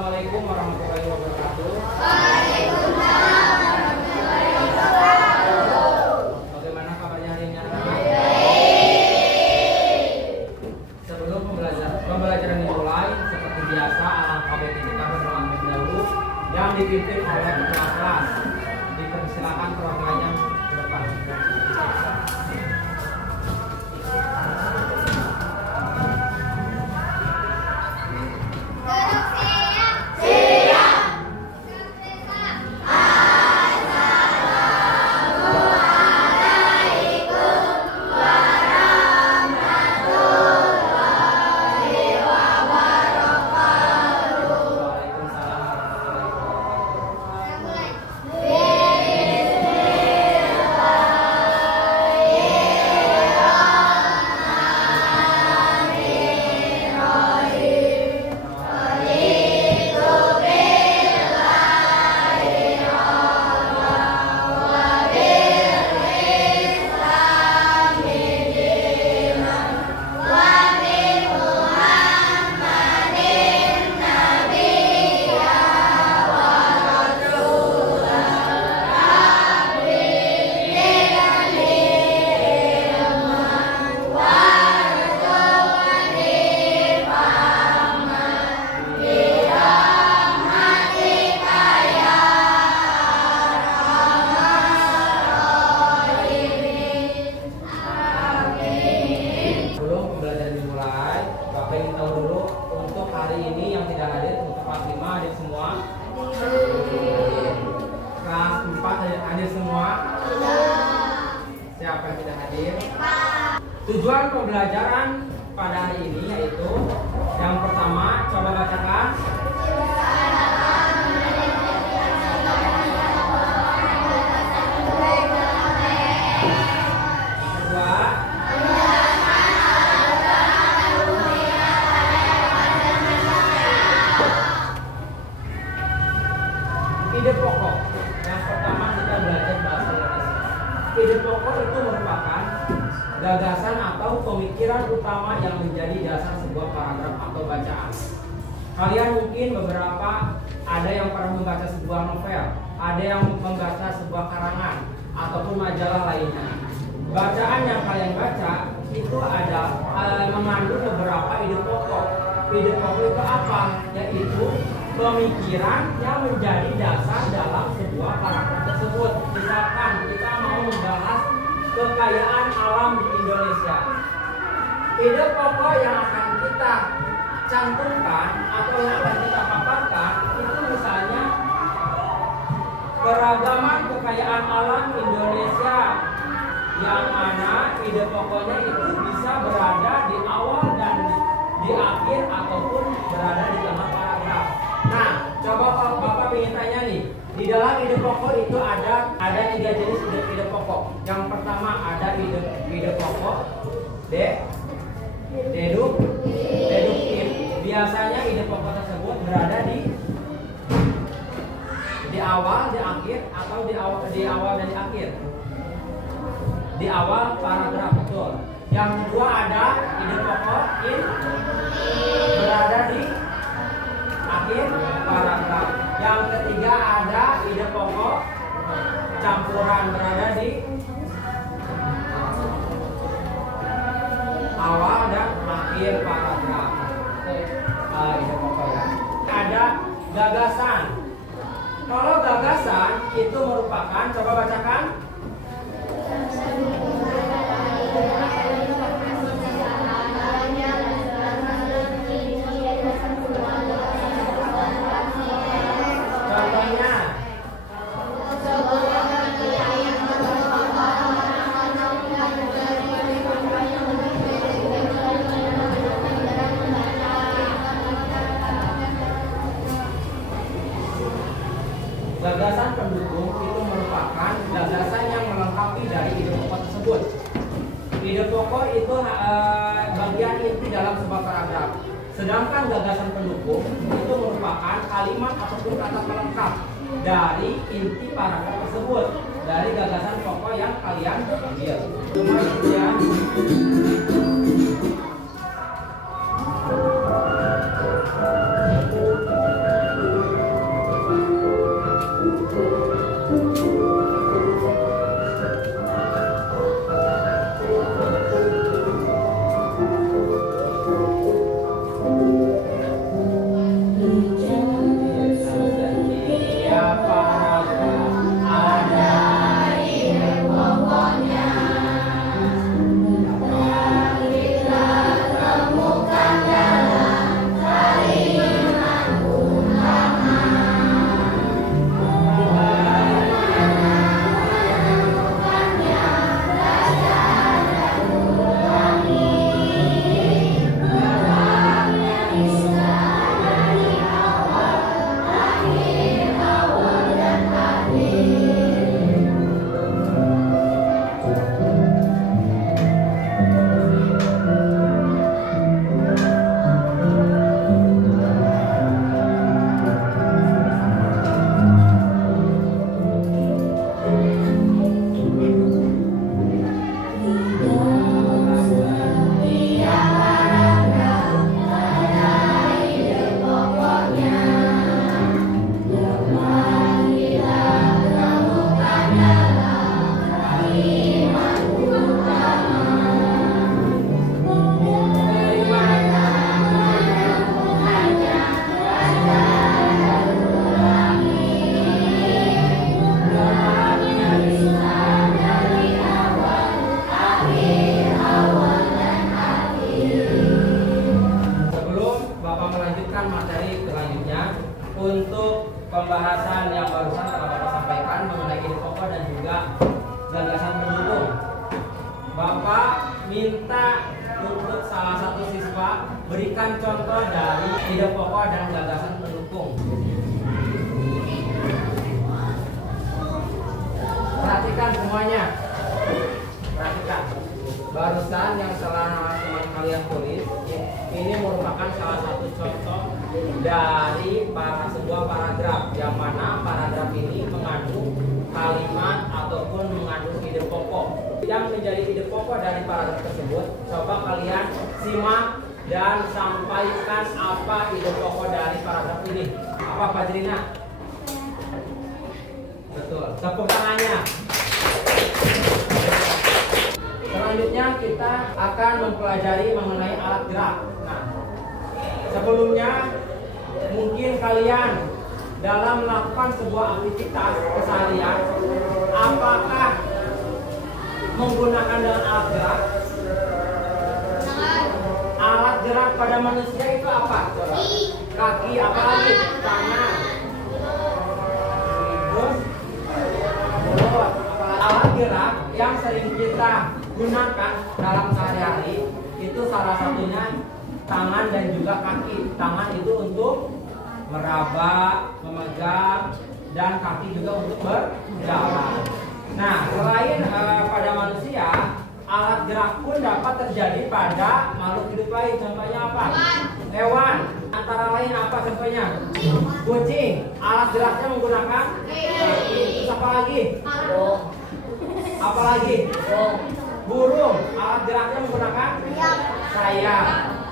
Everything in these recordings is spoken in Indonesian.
Assalamualaikum warahmatullahi wabarakatuh. Waalaikumsalam warahmatullahi wabarakatuh. Bagaimana kabarnya hari ini? Sebelum pembelajaran dimulai, seperti biasa alfabet kita berdoa dahulu yang dipimpin oleh kepala kelas. Dipersilakan perwakilannya ke depan. Siapa yang tidak hadir? Tujuan pembelajaran pada hari ini yaitu yang pertama, coba bacakan. Kedua, ide pokok. Yang pertama kita belajar bahasa Indonesia. Ide pokok itu merupakan gagasan atau pemikiran utama yang menjadi dasar sebuah paragraf atau bacaan. Kalian mungkin beberapa ada yang pernah membaca sebuah novel, ada yang membaca sebuah karangan ataupun majalah lainnya. Bacaan yang kalian baca itu ada mengandung beberapa ide pokok. Ide pokok itu apa? Yaitu pemikiran yang menjadi dasar dalam sebuah paragraf tersebut. Misalkan kita mau membahas kekayaan alam di Indonesia, ide pokok yang akan kita cantumkan atau yang akan kita paparkan itu misalnya keragaman kekayaan alam Indonesia, yang mana ide pokoknya itu bisa berada di awal dan di akhir ataupun berada di tengah paragraf. Nah, coba Bapak ingin tanya nih, di dalam ide pokok itu ada 3 jenis ide pokok. Yang pertama ada ide pokok deduktif. Biasanya ide pokok tersebut berada di awal, di akhir, atau di awal dan di akhir. Di awal paragraf, betul. Yang kedua ada ide pokok berada di akhir paragraf. Yang ketiga ada ide pokok campuran berada di awal dan akhir paragraf. Ide pokok ya. Ada gagasan. Kalau gagasan itu merupakan, coba bacakan. Contohnya, gagasan pendukung itu merupakan gagasan yang melengkapi dari ide pokok tersebut. Ide pokok itu bagian inti dalam sebuah paragraf. Sedangkan gagasan pendukung itu merupakan kalimat ataupun kata pelengkap dari inti paragraf tersebut, dari gagasan pokok yang kalian ambil. Kemudian untuk pembahasan yang barusan telah Bapak sampaikan mengenai ide pokok dan juga gagasan pendukung. Bapak minta untuk salah satu siswa berikan contoh dari ide pokok dan gagasan pendukung. Perhatikan semuanya. Perhatikan. Barusan yang telah teman kalian tulis ini merupakan salah satu contoh dari sebuah paragraf, yang mana paragraf ini mengandung kalimat ataupun mengandung ide pokok. Yang menjadi ide pokok dari paragraf tersebut, coba kalian simak dan sampaikan apa ide pokok dari paragraf ini. Apa Fajrina? Betul. Tepuk tangannya. Selanjutnya kita akan mempelajari mengenai alat gerak. Nah, sebelumnya mungkin kalian dalam melakukan sebuah aktivitas keseharian, apakah menggunakan dengan alat gerak? Alat gerak pada manusia itu apa? Kaki, apa lagi? Tangan. Terus mulut. Alat gerak yang sering kita gunakan dalam sehari-hari itu salah satunya tangan dan juga kaki. Tangan itu untuk meraba, memegang, dan kaki juga untuk berjalan. Nah, selain pada manusia, alat gerak pun dapat terjadi pada makhluk hidup lain. Contohnya apa? Hewan. Antara lain apa contohnya? Kucing. Alat geraknya menggunakan kaki. Terus apa lagi? Apa lagi? Burung. Alat geraknya menggunakan sayap.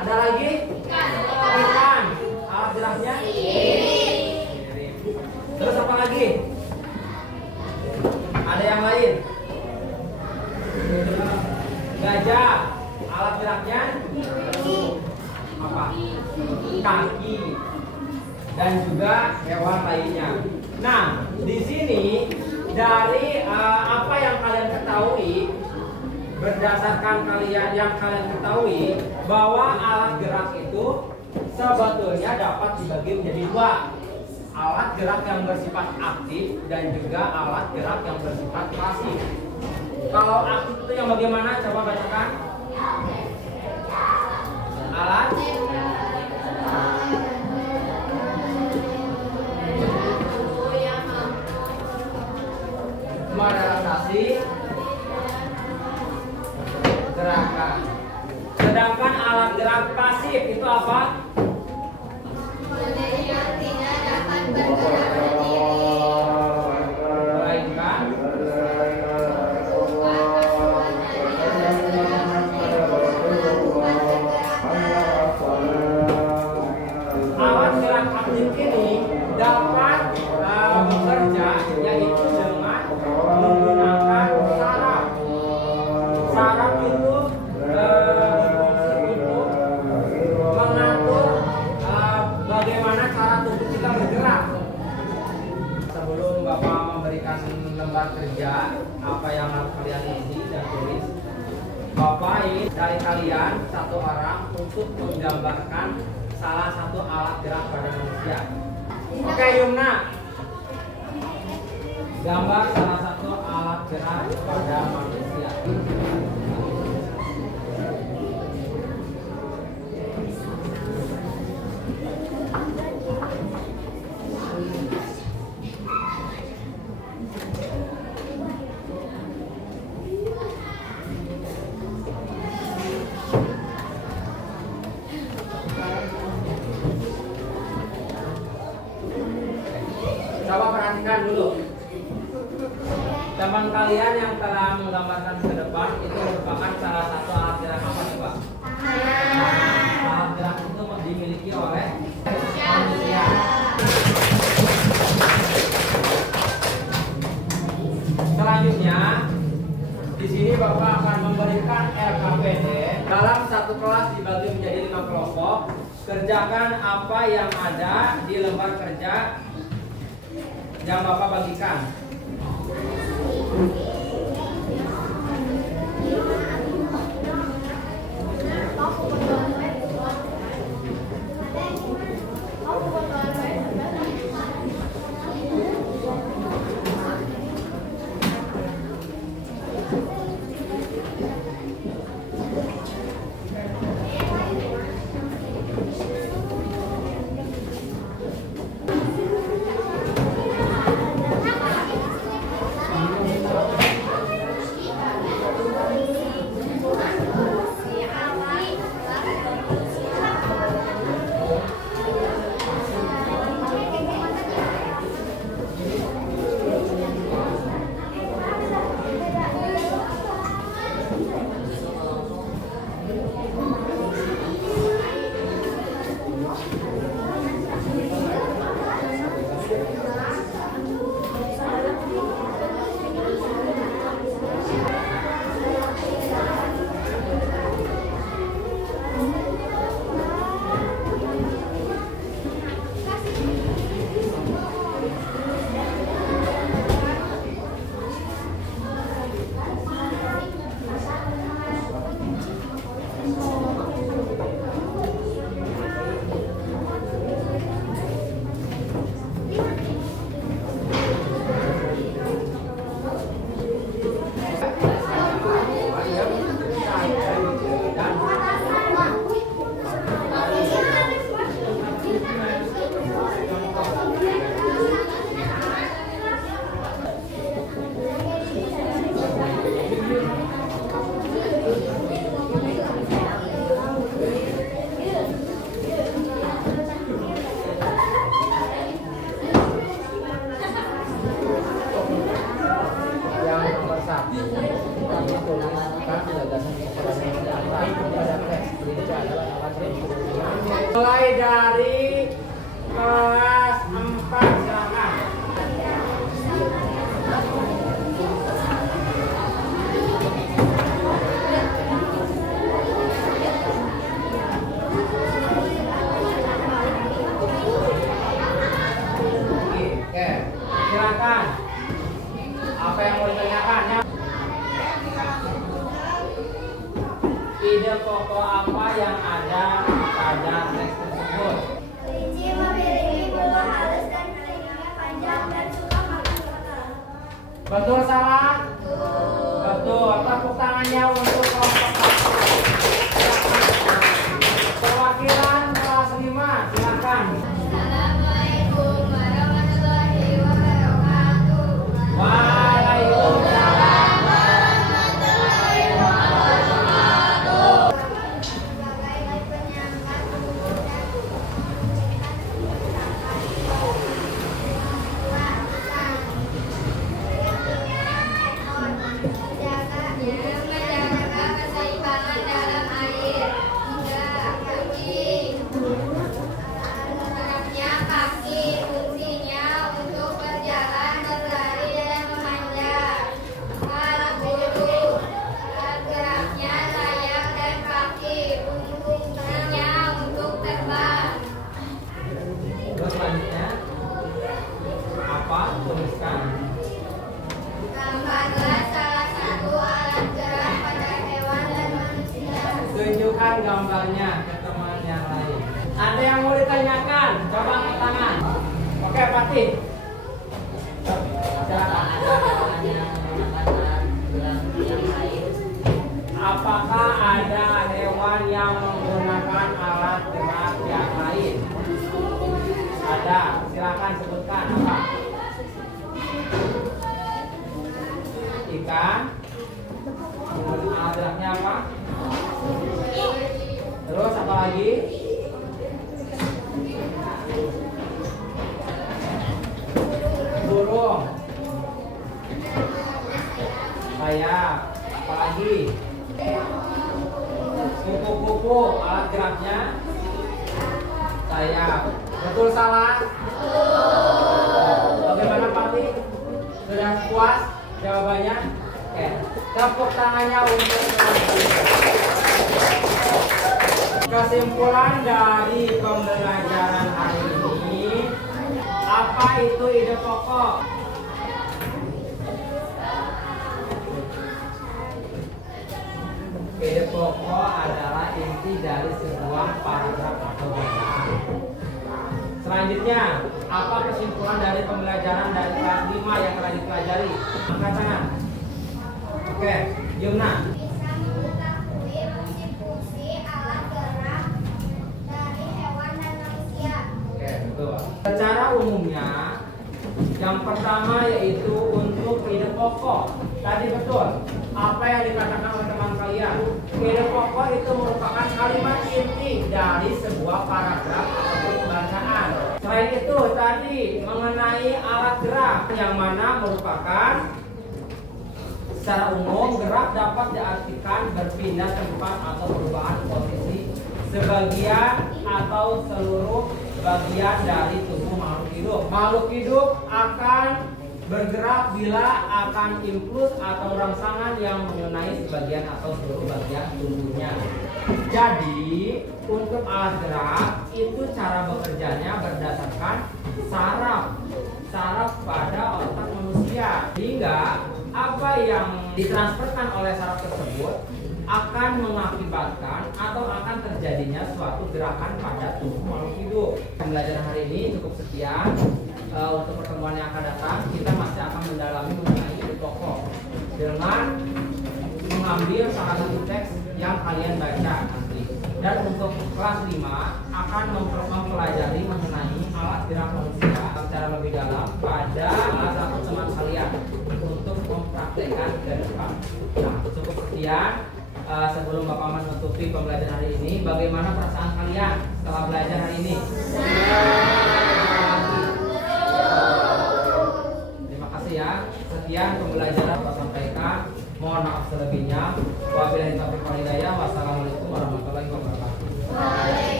Ada lagi? Ikan. Alat geraknya sirip. Terus apa lagi? Ada yang lain? Gajah. Alat geraknya apa? Kaki. Dan juga hewan lainnya. Nah, di sini dari apa yang kalian ketahui, berdasarkan yang kalian ketahui, bahwa alat gerak itu sebetulnya dapat dibagi menjadi dua. Alat gerak yang bersifat aktif dan juga alat gerak yang bersifat pasif. Kalau aktif itu yang bagaimana? Coba bacakan. Alat merealisasi gerakan. Sedangkan alat gerak pasif itu apa? Tidak dapat bergerak sendiri. Melainkan alat gerak aktif ini dapat bekerja yaitu dengan menggunakan saraf. Saraf itu berfungsi untuk mengatur bagaimana cara tubuh kita bergerak. Sebelum Bapak memberikan lembar kerja apa yang harus kalian isi dan tulis, Bapak ingin dari kalian satu orang untuk menggambarkan salah satu alat gerak pada manusia. Oke, Yumna, gambar salah satu alat gerak pada manusia. Coba perhatikan dulu. Teman kalian yang telah menggambarkan ke depan itu merupakan salah satu alat gerak apa coba? Alat gerak itu dimiliki oleh manusia. Selanjutnya, di sini Bapak akan memberikan RKPD. Dalam satu kelas dibagi menjadi 5 kelompok. Kerjakan apa yang ada di lembar kerja yang Bapak bagikan. ditanyakan? Apa yang mau ditanyakan? Ya? Ide pokok apa yang ada pada teks tersebut? Kelinci memiliki bulu halus dan telinganya panjang dan suka makan kotoran. Betul salah? Betul. Tepuk tangannya untuk kelompok 1. Perwakilan kelas 5, silakan. Assalamualaikum warahmatullahi wabarakatuh. Waalaikumsalam. Sebagai penyangga tubuh dan menjaga keseimbangan dalam air. Geraknya kaki, fungsinya untuk berjalan, berlari, dan memanjat. Alat bulu, alat geraknya sayap dan kaki, fungsinya untuk terbang. Terus selanjutnya apa? Tuliskan. Gambarlah salah satu alat gerak pada hewan dan manusia. Tunjukkan gambarnya ke teman yang lain. Ada yang mau ditanyakan? Coba angkat tangan. Oke, Fatih. Silakan. Apakah ada hewan yang menggunakan alat gerak yang lain? Ada. Silakan sebutkan apa? Ikan. Alat geraknya apa? Terus apa lagi? Burung. Sayap. Apa lagi? Kupu-kupu. Alat geraknya sayap. Betul salah? Bagaimana Fatih? Sudah puas jawabannya? Oke. Tepuk tangannya untuk kesimpulan dari pembelajaran hari ini. Apa itu ide pokok? Ide pokok adalah inti dari sebuah paragraf atau bacaan. Selanjutnya, apa kesimpulan dari pembelajaran dari kelas 5 yang telah dipelajari? Angkat tangan. Oke, Yumna. Bisa mengetahui fungsi-fungsi alat gerak dari hewan dan manusia. Oke, betul. Secara umumnya, yang pertama yaitu untuk ide pokok. Tadi betul. Apa yang dikatakan oleh teman kalian? Ide pokok itu merupakan kalimat inti dari sebuah paragraf ataupun bacaan. Selain itu, tadi mengenai alat gerak yang mana merupakan secara umum gerak dapat diartikan berpindah tempat atau perubahan posisi sebagian atau seluruh bagian dari tubuh makhluk hidup. Makhluk hidup akan bergerak bila akan impuls atau rangsangan yang mengenai sebagian atau seluruh bagian tubuhnya. Jadi untuk alat gerak itu cara bekerjanya berdasarkan saraf pada otak manusia, hingga apa yang ditransferkan oleh saraf tersebut akan mengakibatkan atau akan terjadinya suatu gerakan pada tubuh makhluk hidup. Pembelajaran hari ini cukup sekian. Untuk pertemuan yang akan datang kita masih akan mendalami mengenai ide pokok dengan mengambil salah satu teks yang kalian baca nanti. Dan untuk kelas 5 akan mempelajari mengenai alat gerak manusia secara lebih dalam pada salah satu teman kalian untuk mempraktekkan ke depan. Nah, cukup sekian. Sebelum Bapak menutupi pembelajaran hari ini, bagaimana perasaan kalian setelah belajar hari ini?